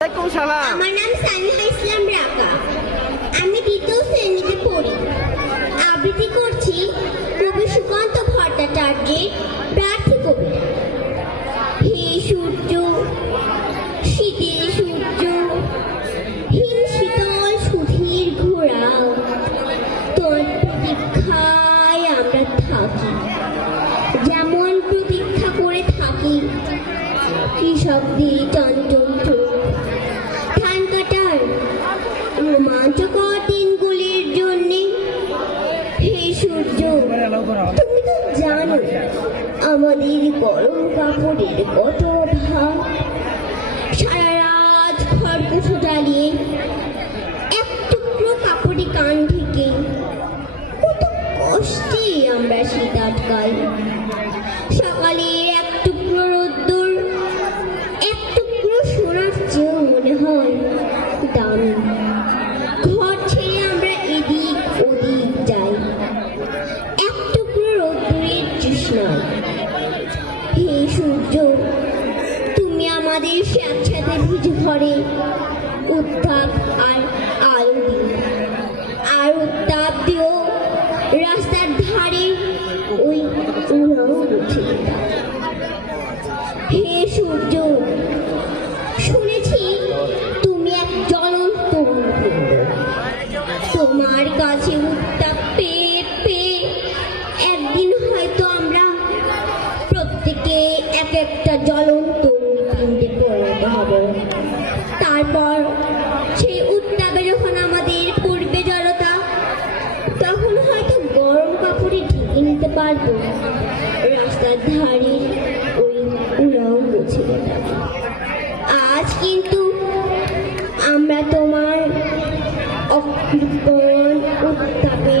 আমার নাম সামিহা ইসলাম রাকা। আমি দ্বিতীয় শ্রেণীতে পড়ি। আবৃত্তি করছি কবি সুকান্ত ভট্টাচার্যের প্রার্থী কবিতা। হে সূর্য, শীতের সূর্য, হিম শীতল সুধীর ঘোরা, তোর প্রতীক্ষায় আমরা থাকি, যেমন প্রতীক্ষা করে থাকি কৃষকদের চঞ্চল চোখ, ধান কাটার রোমাঞ্চকর দিনগুলির জন্য। হে সূর্য, তুমি তো জানো আমাদের গরম কাপড়ের কত অভাব। সারা রাত খড়কুটো জ্বালিয়ে এক টুকরো কাপড়ে কান ঢেকে কত কষ্টে আমরা শীত আটকাই। সকালের এক টুকরো রোদ্দুর এক টুকরো সোনার চেয়েও মনে হয় দামি। ঘর ছেড়ে আমরা এদিক ওদিক যাই এক টুকরো রোদ্দুরের তৃষ্ণায়। হে সূর্য, তুমি আমাদের স্যাঁতস্যাঁতে ভিজে ঘরে উত্তাপ আর আলো দিও, আর উত্তাপ দিও রাস্তার ধারে ওই উড়াও মুছে। হে সূর্য, শুনেছি তুমি এক জ্বলন্ত অগ্নিকুণ্ড। তোমার কাছে উত্তাপ পেয়ে পেয়ে একদিন হয়তো আমরা প্রত্যেকে এক একটা জ্বলন্ত অগ্নিকুণ্ডে পরিণত হব। তারপর সেই উত্তাপে যখন আমাদের পূর্বে জড়তা, তখন হয়তো গরম কাপড়ে ঢেকে নিতে পারবো রাস্তার ধারে ওই উড়াও মুছে। আজ কিন্তু আমরা তোমার অকৃপণ উত্তাপে